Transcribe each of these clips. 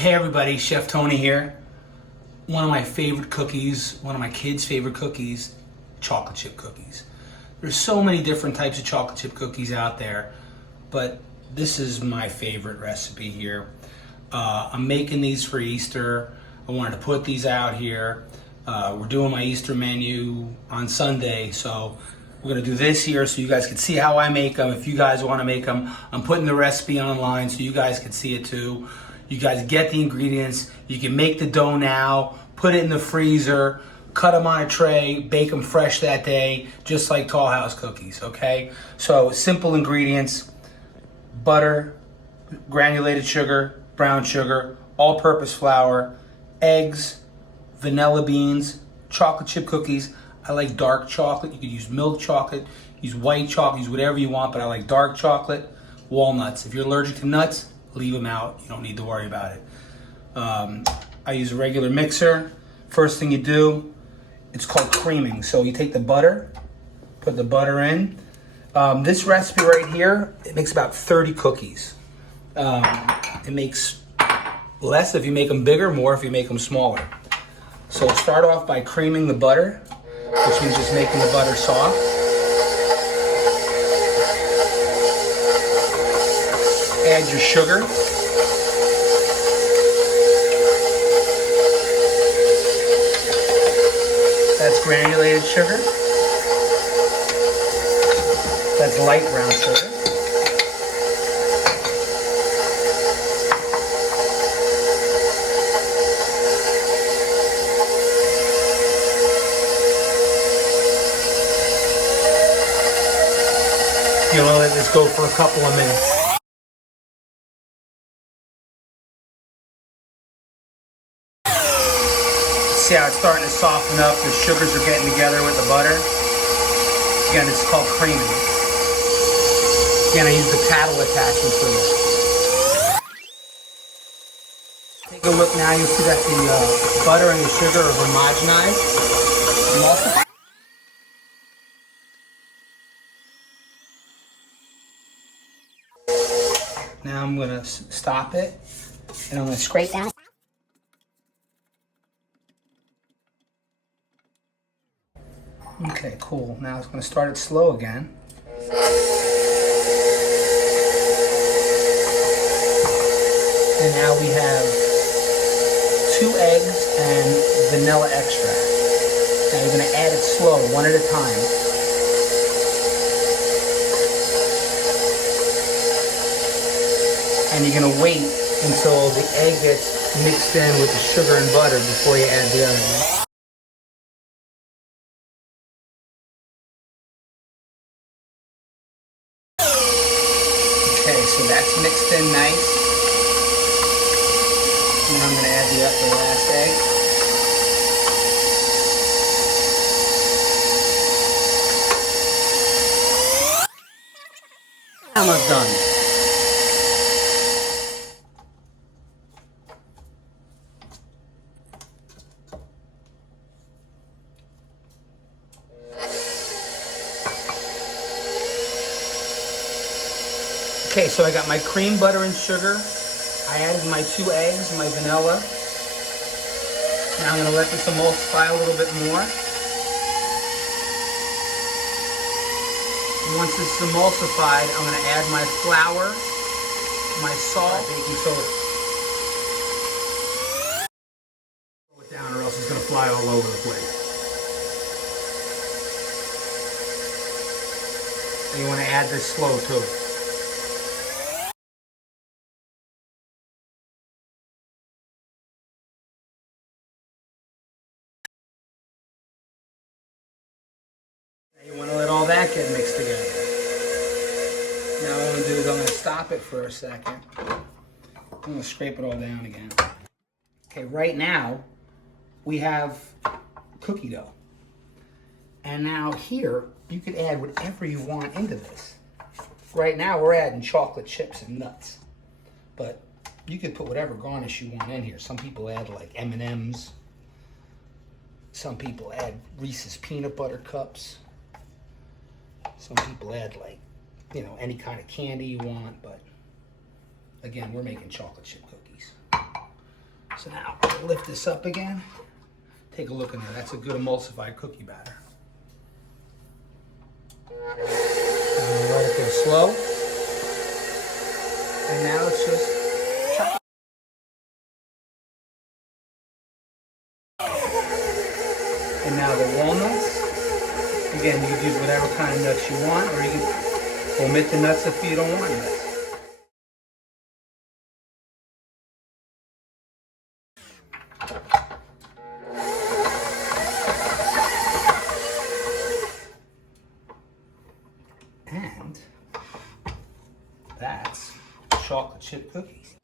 Hey everybody, Chef Tony here. One of my favorite cookies, one of my kids' favorite cookies, chocolate chip cookies. There's so many different types of chocolate chip cookies out there, but this is my favorite recipe here. I'm making these for Easter. I wanted to put these out here. We're doing my Easter menu on Sunday, so we're gonna do this here so you guys can see how I make them. If you guys wanna make them, I'm putting the recipe online so you guys can see it too. You guys get the ingredients. You can make the dough now, put it in the freezer, cut them on a tray, bake them fresh that day, just like Tall House cookies, okay? So simple ingredients: butter, granulated sugar, brown sugar, all-purpose flour, eggs, vanilla beans, chocolate chip cookies. I like dark chocolate. You could use milk chocolate, use white chocolate, use whatever you want, but I like dark chocolate. Walnuts. If you're allergic to nuts, leave them out. You don't need to worry about it. I use a regular mixer. First thing you do, it's called creaming. So you take the butter, put the butter in. This recipe right here, it makes about 30 cookies. It makes less if you make them bigger, more if you make them smaller. So start off by creaming the butter, which means just making the butter soft. Add your sugar. That's granulated sugar. That's light brown sugar. You'll let this go for a couple of minutes. See how it's starting to soften up? The sugars are getting together with the butter. Again, it's called creaming. Again, I use the paddle attachment for this. Take a look now. You'll see that the butter and the sugar are homogenized. Now I'm going to stop it, and I'm going to scrape down. Okay, cool. Now it's going to start it slow again. And now we have 2 eggs and vanilla extract. Now you're going to add it slow, one at a time. And you're going to wait until the egg gets mixed in with the sugar and butter before you add the other one. Okay, so that's mixed in nice. Now I'm going to add the last egg. Almost done. Okay, so I got my cream, butter, and sugar. I added my 2 eggs, my vanilla. Now I'm going to let this emulsify a little bit more. And once this is emulsified, I'm going to add my flour, my salt, baking soda. Throw it down or else it's going to fly all over the place. And you want to add this slow too. You want to let all that get mixed together. Now what I'm going to do is I'm going to stop it for a second. I'm going to scrape it all down again. Okay, right now we have cookie dough. And now here, you could add whatever you want into this. Right now we're adding chocolate chips and nuts. But you could put whatever garnish you want in here. Some people add like M&Ms. Some people add Reese's peanut butter cups. Some people add like, you know, any kind of candy you want, but again, we're making chocolate chip cookies. So now I'll lift this up again. Take a look in there. That's a good emulsified cookie batter. And we'll let it go slow. And now it's just chocolate. And now the walnuts. Again, you can use whatever kind of nuts you want, or you can omit the nuts if you don't want nuts. And that's chocolate chip cookies.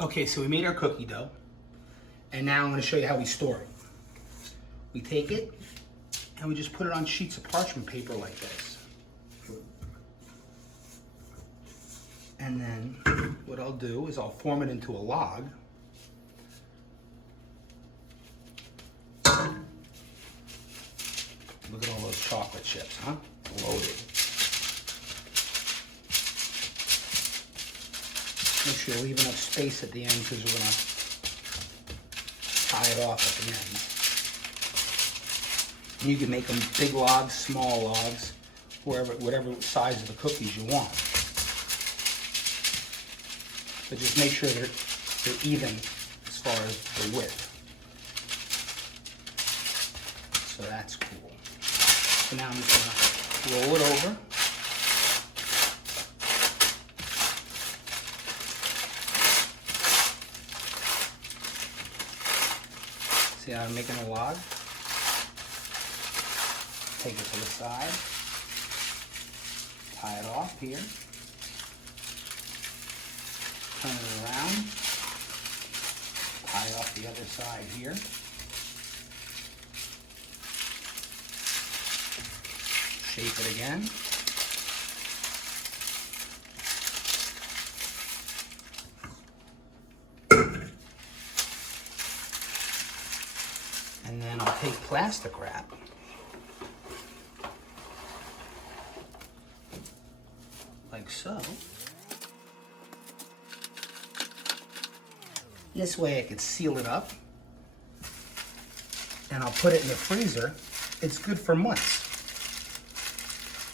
Okay, so we made our cookie dough, and now I'm going to show you how we store it. We take it, and we just put it on sheets of parchment paper like this. And then what I'll do is I'll form it into a log. Look at all those chocolate chips, huh? Loaded. Make sure you leave enough space at the end because we're going to tie it off at the end. And you can make them big logs, small logs, whatever size of the cookies you want. But just make sure they're even as far as the width. So that's cool. So now I'm just going to roll it over. See how I'm making a log? Take it to the side. Tie it off here. Turn it around. Tie off the other side here. Shape it again. And then I'll take plastic wrap. Like so. This way I could seal it up. And I'll put it in the freezer. It's good for months.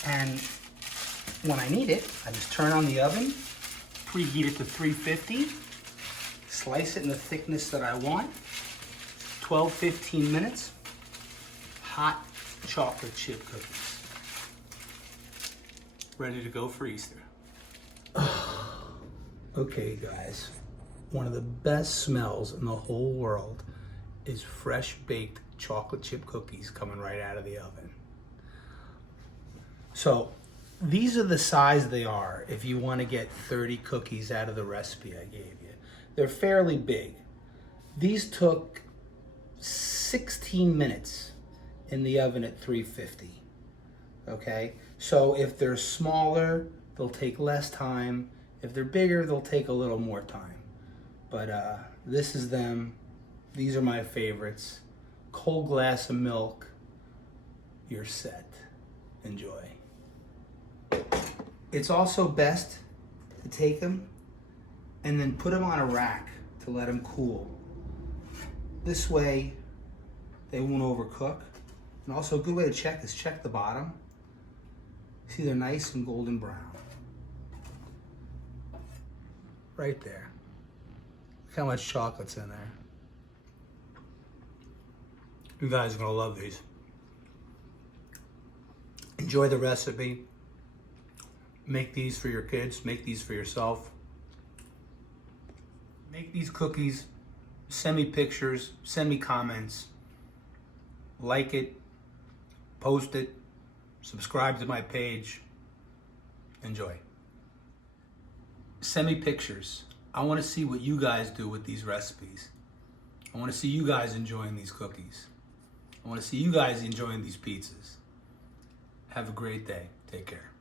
And when I need it, I just turn on the oven, preheat it to 350, slice it in the thickness that I want, 12-15 minutes, hot chocolate chip cookies. Ready to go for Easter. Okay guys, one of the best smells in the whole world is fresh baked chocolate chip cookies coming right out of the oven. So these are the size they are if you want to get 30 cookies out of the recipe I gave you. They're fairly big. These took 16 minutes in the oven at 350. Okay, so if they're smaller, they'll take less time. If they're bigger, they'll take a little more time. But this is them. These are my favorites. Cold glass of milk. You're set. Enjoy. It's also best to take them and then put them on a rack to let them cool. This way they won't overcook. And also a good way to check is check the bottom. See, they're nice and golden brown. Right there. Look how much chocolate's in there. You guys are gonna love these. Enjoy the recipe. Make these for your kids, make these for yourself. Make these cookies, send me pictures, send me comments. Like it, post it, subscribe to my page. Enjoy. Send me pictures. I want to see what you guys do with these recipes. I want to see you guys enjoying these cookies. I want to see you guys enjoying these pizzas. Have a great day. Take care.